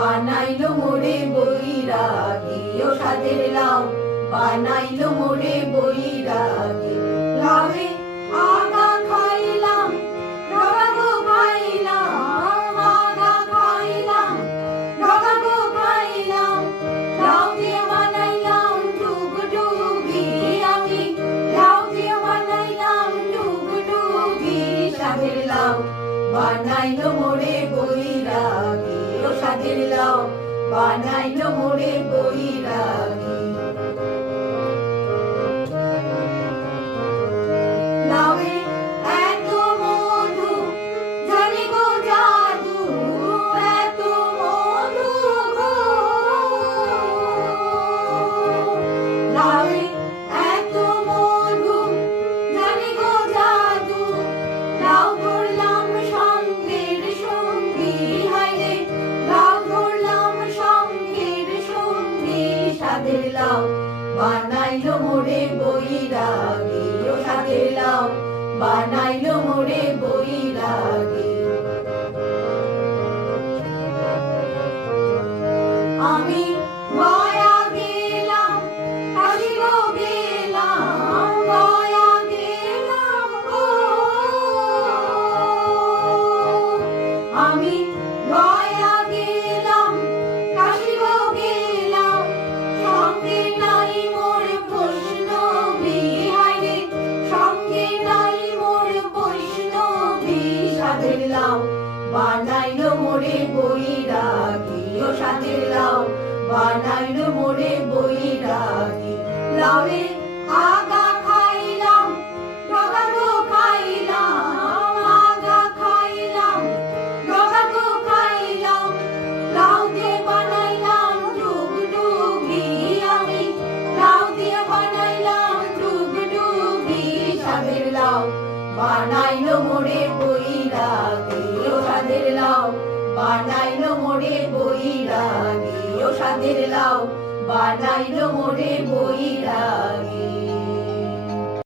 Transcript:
বানাইলো মোরে বৈরাগী ও সাদের লাউ বানাইলো মোরে বৈরাগী লাউরে আগা খাইলাম রগাগো খাইলাম আগা খাইলাম রগাগো খাইলাম লাউ দিয়ে বানাইলাম ডুগডুগি আমি লাউ দিয়ে বানাইলাম ডুগডুগি সাদের লাউ বানাইলো মোরে বৈরাগী ও সাদের লাউ বানাইলো মোরে বৈরাগী লাউয়ে এত মধু জানি গো জাদু এত মধু গো লাউয়ে এত মধু জানি গো জাদু লাউ ধরলাম সঙ্গের সঙ্গী হায়রে লাউ ধরলাম সঙ্গের সঙ্গী সাদের লাউ বানাইলো মোরে বৈরাগী ও সাদের লাউ বানাইলো মোরে বৈরাগী আমি গয়া গেলাম কাশী গো গেলাম গয়া গেলাম গো আমি গয়া গেলাম কাশী গো গেলাম সঙ্গে নাই মোর বৈষ্ণবী হায়রে সঙ্গে নাই মোর বৈষ্ণবী সাদের লাউ বানাইলো মোরে বৈরাগী ও সাদের লাউ বানাইলো মোরে বৈরাগী লাউরে আগা খাইলাম রগাগো খাইলাম আগা খাইলাম রগাগো খাইলাম লাউ দিয়ে বানাইলাম ডুগডুগি আমি লাউ দিয়ে বানাইলাম ডুগডুগি সাদের লাউ বানাইলো মোরে বৈরাগী ও সাদের লাউ বানাইলো মোরে বৈরাগী ও সাদের লাউ বানাইলো মোরে বৈরাগী।